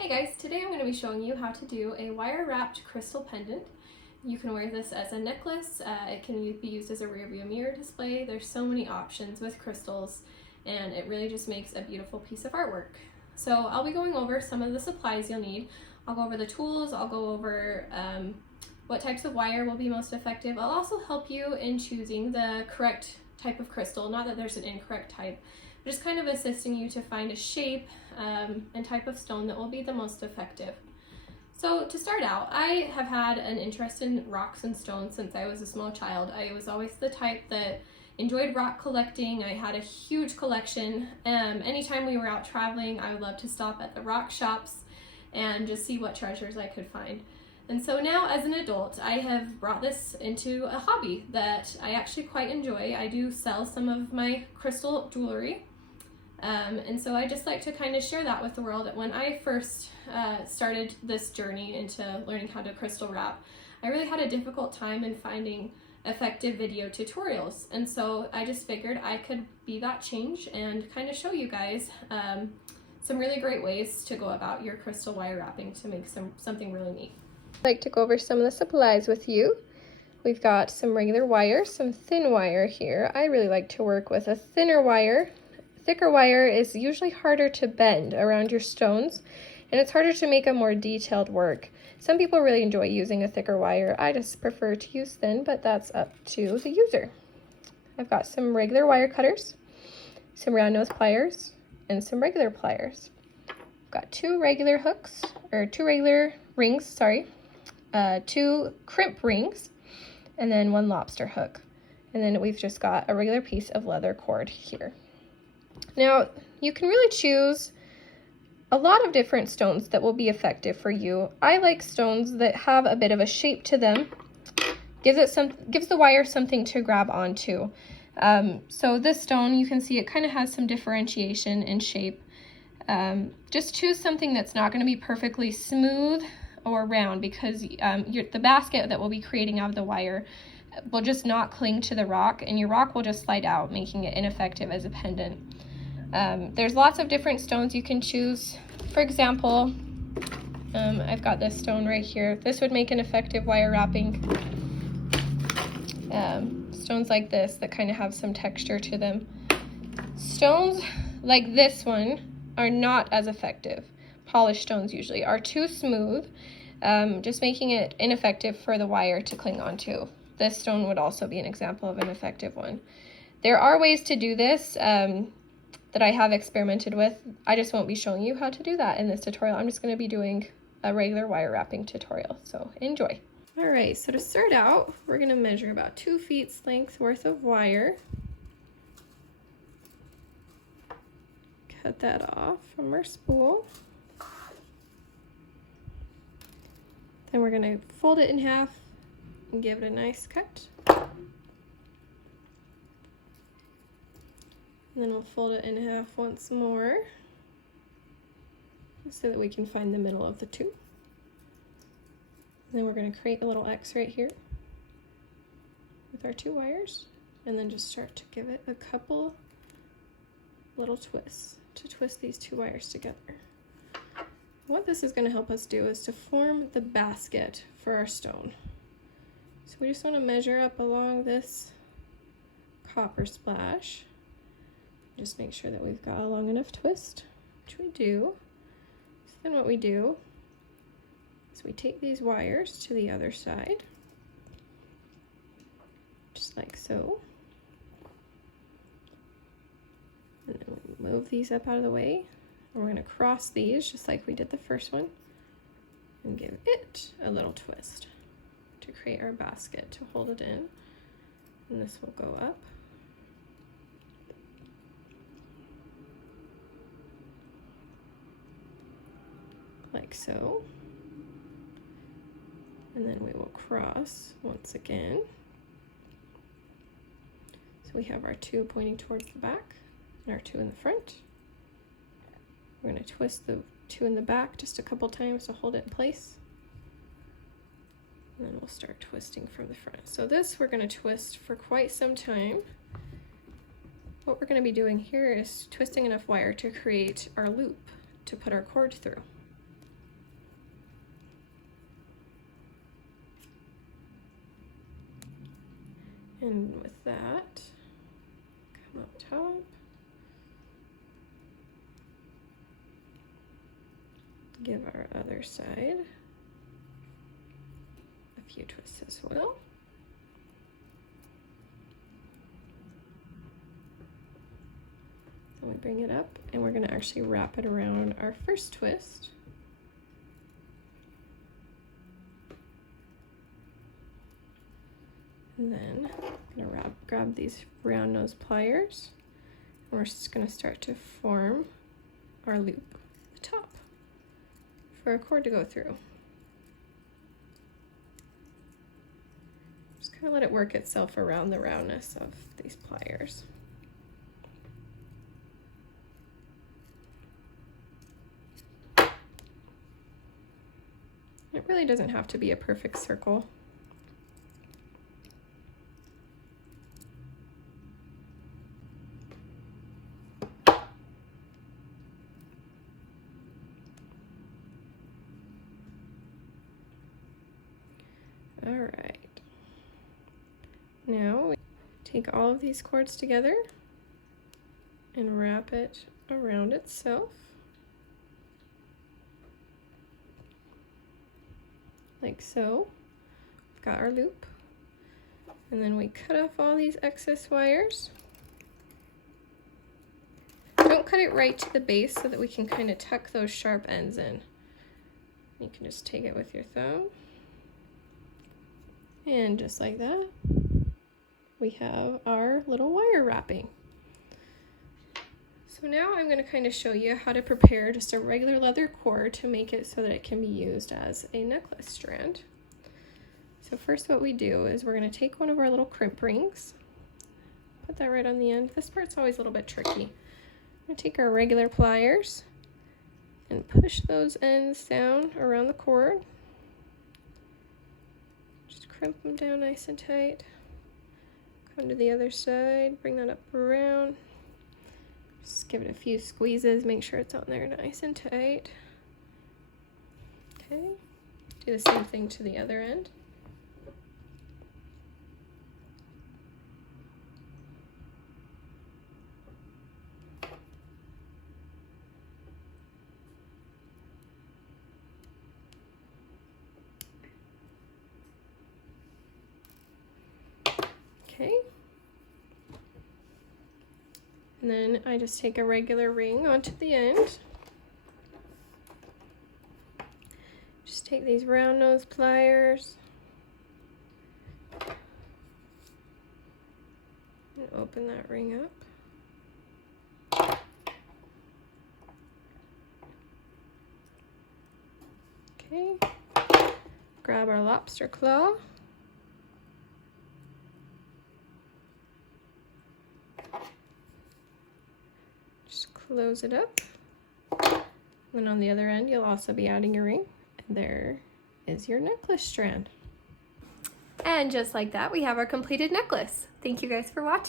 Hey guys, today I'm going to be showing you how to do a wire wrapped crystal pendant. You can wear this as a necklace, it can be used as a rear view mirror display. There's so many options with crystals and it really just makes a beautiful piece of artwork. So I'll be going over some of the supplies you'll need. I'll go over the tools, I'll go over what types of wire will be most effective. I'll also help you in choosing the correct type of crystal, not that there's an incorrect type, just kind of assisting you to find a shape and type of stone that will be the most effective. So to start out, I have had an interest in rocks and stones since I was a small child. I was always the type that enjoyed rock collecting. I had a huge collection. Anytime we were out traveling, I would love to stop at the rock shops and just see what treasures I could find. And so now as an adult, I have brought this into a hobby that I actually quite enjoy. I do sell some of my crystal jewelry. And so I just like to kind of share that with the world. When I first started this journey into learning how to crystal wrap, I really had a difficult time in finding effective video tutorials. And so I just figured I could be that change and kind of show you guys some really great ways to go about your crystal wire wrapping to make something really neat. I'd like to go over some of the supplies with you. We've got some regular wire, some thin wire here. I really like to work with a thinner wire. Thicker wire is usually harder to bend around your stones, and it's harder to make a more detailed work. Some people really enjoy using a thicker wire. I just prefer to use thin, but that's up to the user. I've got some regular wire cutters, some round nose pliers, and some regular pliers. I've got two regular rings, two crimp rings, and then one lobster hook. And then we've just got a regular piece of leather cord here. Now, you can really choose a lot of different stones that will be effective for you. I like stones that have a bit of a shape to them. Gives the wire something to grab onto. So this stone, you can see it kind of has some differentiation in shape. Just choose something that's not going to be perfectly smooth or round, because the basket that we'll be creating out of the wire will just not cling to the rock, and your rock will just slide out, making it ineffective as a pendant. There's lots of different stones you can choose. For example, I've got this stone right here. This would make an effective wire wrapping. Stones like this that kind of have some texture to them. Stones like this one are not as effective. Polished stones usually are too smooth, just making it ineffective for the wire to cling onto. This stone would also be an example of an effective one. There are ways to do this that I have experimented with. I just won't be showing you how to do that in this tutorial. I'm just going to be doing a regular wire wrapping tutorial, so enjoy. All right, so to start out, we're going to measure about 2 feet length worth of wire. Cut that off from our spool. Then we're going to fold it in half and give it a nice cut. And then we'll fold it in half once more so that we can find the middle of the two. And then we're going to create a little X right here with our 2 wires, and then just start to give it a couple little twists to twist these 2 wires together. What this is going to help us do is to form the basket for our stone. So we just want to measure up along this copper splash. Just make sure that we've got a long enough twist, which we do. So then what we do is we take these wires to the other side, just like so. And then we move these up out of the way. And we're going to cross these just like we did the first one and give it a little twist to create our basket to hold it in. And this will go up. Like so. And then we will cross once again. So we have our 2 pointing towards the back and our 2 in the front. We're going to twist the 2 in the back just a couple times to hold it in place. And then we'll start twisting from the front. So this we're going to twist for quite some time. What we're going to be doing here is twisting enough wire to create our loop to put our cord through. And with that, come up top. Give our other side a few twists as well. Then we bring it up and we're going to actually wrap it around our first twist. And then I'm going to grab these round nose pliers and we're just going to start to form our loop at the top for a cord to go through. Just kind of let it work itself around the roundness of these pliers. It really doesn't have to be a perfect circle. All right. Now we take all of these cords together and wrap it around itself. Like so. We've got our loop. And then we cut off all these excess wires. Don't cut it right to the base so that we can kind of tuck those sharp ends in. You can just take it with your thumb. And just like that, we have our little wire wrapping. So now I'm going to kind of show you how to prepare just a regular leather cord to make it so that it can be used as a necklace strand. So first what we do is we're going to take one of our little crimp rings, put that right on the end. This part's always a little bit tricky. I'm going to take our regular pliers and push those ends down around the cord. Just crimp them down nice and tight. Come to the other side, bring that up around. Just give it a few squeezes, make sure it's on there nice and tight. Okay, do the same thing to the other end. Okay. And then I just take a regular ring onto the end. Just take these round nose pliers and open that ring up. Okay. Grab our lobster claw. Close it up. Then on the other end, you'll also be adding your ring. And there is your necklace strand. And just like that, we have our completed necklace. Thank you guys for watching.